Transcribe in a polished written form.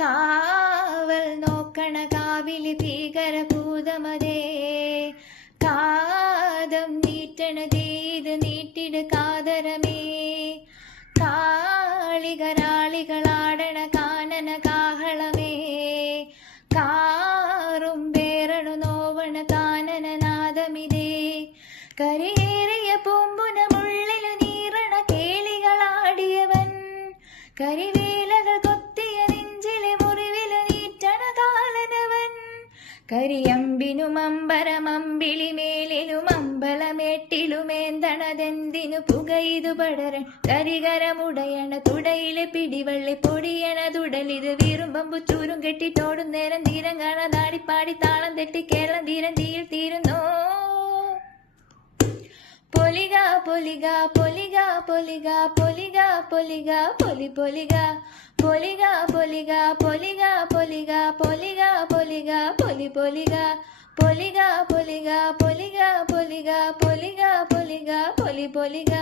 കാവൽ നോക്കണ കാവിലി ഭീകരഭൂതമതേ. കാതം നീട്ടണതേ ഇത് നീട്ടിട് കാതരമേ. കാളികരാളികളാടണ കാനന കാഹളമേ. കാറും പേരണു നോവണ കാനനനാദമിതേ. കരയേറിയ പൂമ്പുനമുള്ളില് നീറണ കേളികളാടിയവൻ. കരിവേലകൾ കൊത്തിയ നെഞ്ചിലെ മുറിവില് നീറ്റണ കാലനവൻ. കരിയമ്പിനും അമ്പരമമ്പിളിമേലിലും അമ്പലമേട്ടിലുമേന്തണതെന്തിനു പുകയിതു പടരൻ. കരികരമുടയണ തുടയിലെ പിടിവള്ളി പൊടിയണ തുടലിത് വീറുമ്പമ്പു ചൂരും കെട്ടിട്ടോടും നേരം തീരം കാണാതാടിപ്പാടി താളം തെറ്റി കേരളം തീരം തീയിൽ തീരുന്നോ. പൊലിക പൊലിക പൊലിക പൊലിക പൊലിക പൊലിക പൊലി പൊലിക പൊലിക പൊലിക പൊലിക പൊലിക പൊലിക പൊലിക പൊലി പൊലിക പൊലിക പൊലിക പൊലിക പൊലിക പൊലിക പൊലിക പൊലി പൊലിക.